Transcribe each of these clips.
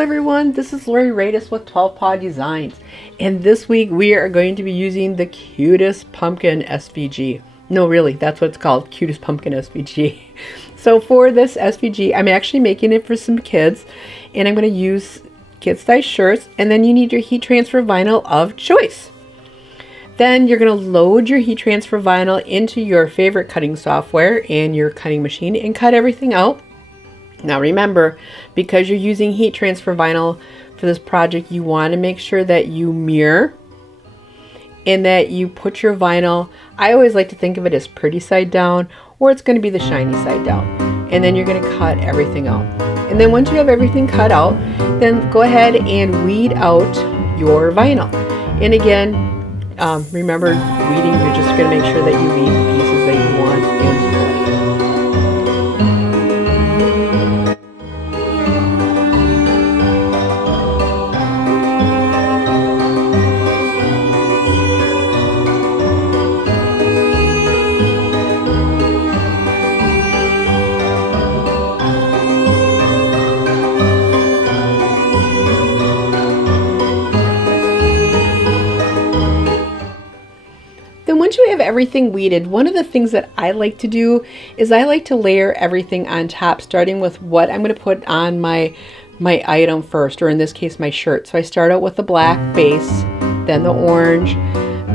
everyone, this is Lori Radis with 12 Paw Designs, and this week we are going to be using the Cutest Pumpkin SVG. No, really, that's what it's called, Cutest Pumpkin SVG. So for this SVG, I'm actually making it for some kids, and I'm going to use kid size shirts, and then you need your heat transfer vinyl of choice. Then you're going to load your heat transfer vinyl into your favorite cutting software and your cutting machine and cut everything out. Now remember, because you're using heat transfer vinyl for this project, you want to make sure that you mirror and that you put your vinyl, I always like to think of it as pretty side down, or it's going to be the shiny side down. And then you're going to cut everything out. And then once you have everything cut out, then go ahead and weed out your vinyl. And again, remember weeding, you're just going to make sure that you leave the pieces that you want in play. Then once you have everything weeded, one of the things that I like to do is I like to layer everything on top, starting with what I'm going to put on my item first, or in this case my shirt. So I start out with the black base, then the orange,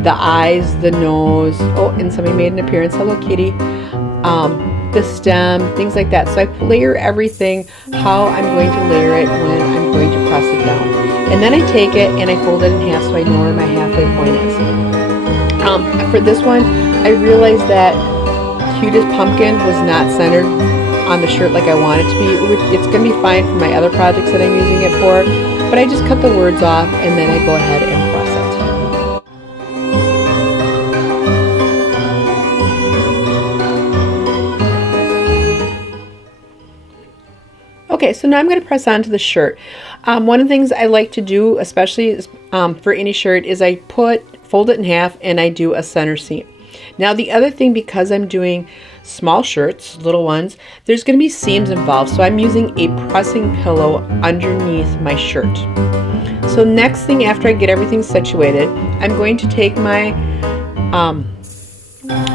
the eyes, the nose, oh, and somebody made an appearance, hello kitty, the stem, things like that. So I layer everything how I'm going to layer it when I'm going to press it down. And then I take it and I fold it in half so I know where my halfway point is. For this one, I realized that Cutest Pumpkin was not centered on the shirt like I want it to be. It's going to be fine for my other projects that I'm using it for, but I just cut the words off and then I go ahead and press it. Okay, so now I'm going to press onto the shirt. One of the things I like to do, especially for any shirt, is I fold it in half and I do a center seam. Now the other thing, because I'm doing small shirts, little ones, there's going to be seams involved, so I'm using a pressing pillow underneath my shirt. So next thing, after I get everything situated, I'm going to take my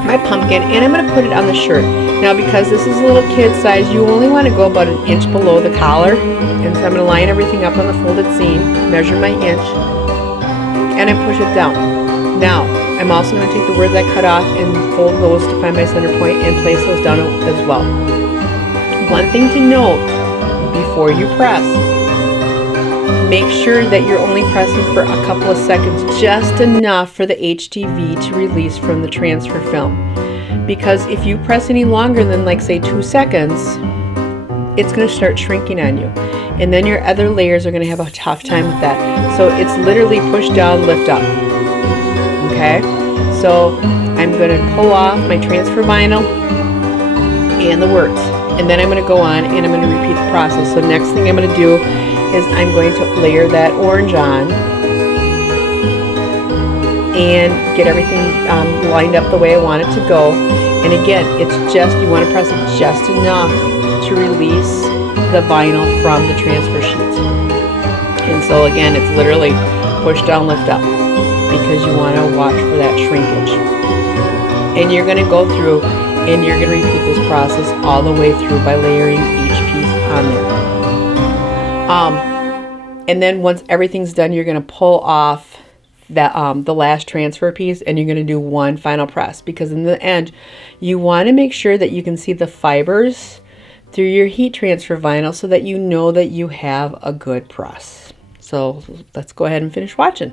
my pumpkin and I'm going to put it on the shirt. Now because this is a little kid size, you only want to go about an inch below the collar, and so I'm going to line everything up on the folded seam, measure my inch, and I push it down. Now, I'm also going to take the words I cut off and fold those to find my center point and place those down as well. One thing to note before you press, make sure that you're only pressing for a couple of seconds, just enough for the HTV to release from the transfer film. Because if you press any longer than, like, say 2 seconds, it's going to start shrinking on you. And then your other layers are going to have a tough time with that. So it's literally push down, lift up. Okay, so I'm going to pull off my transfer vinyl and the words, and then I'm going to go on and I'm going to repeat the process. So next thing I'm going to do is I'm going to layer that orange on and get everything lined up the way I want it to go. And again, it's just, you want to press it just enough to release the vinyl from the transfer sheet. And so again, it's literally push down, lift up, because you want to watch for that shrinkage. And you're going to go through and you're going to repeat this process all the way through by layering each piece on there. And then once everything's done, you're going to pull off that the last transfer piece, and you're going to do one final press, because in the end you want to make sure that you can see the fibers through your heat transfer vinyl so that you know that you have a good press. So let's go ahead and finish watching.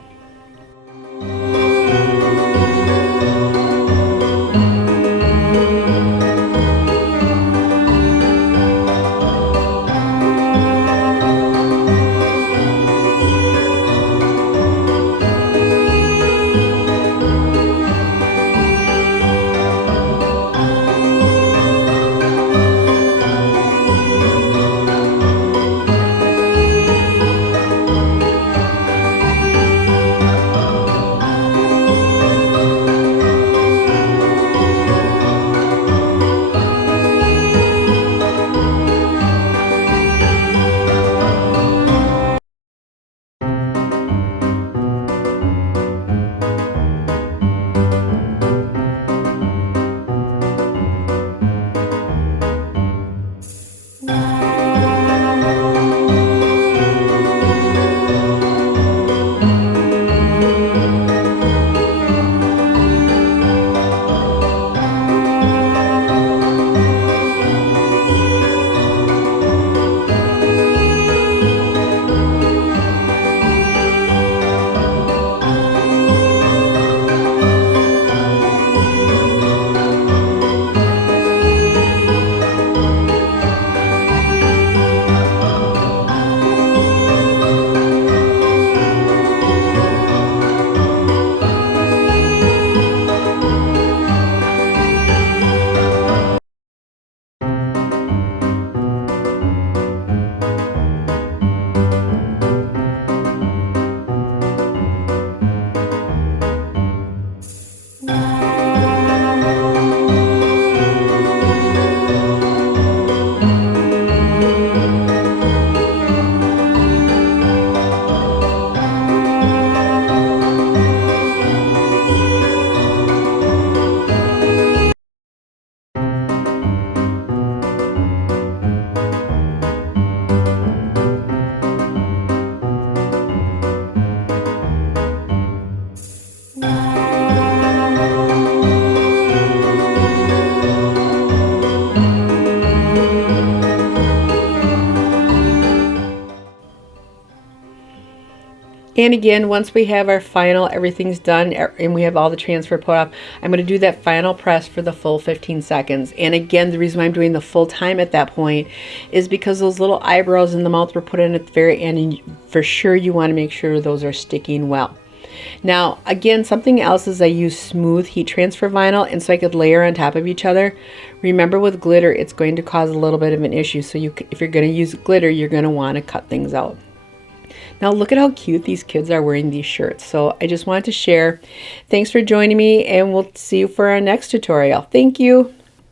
And again, once we have our final, everything's done, and we have all the transfer put up, I'm going to do that final press for the full 15 seconds. And again, the reason why I'm doing the full time at that point is because those little eyebrows in the mouth were put in at the very end, and for sure you want to make sure those are sticking well. Now, again, something else is I use smooth heat transfer vinyl, and so I could layer on top of each other. Remember, with glitter, it's going to cause a little bit of an issue, so if you're going to use glitter, you're going to want to cut things out. Now look at how cute these kids are wearing these shirts. So I just wanted to share. Thanks for joining me, and we'll see you for our next tutorial. Thank you.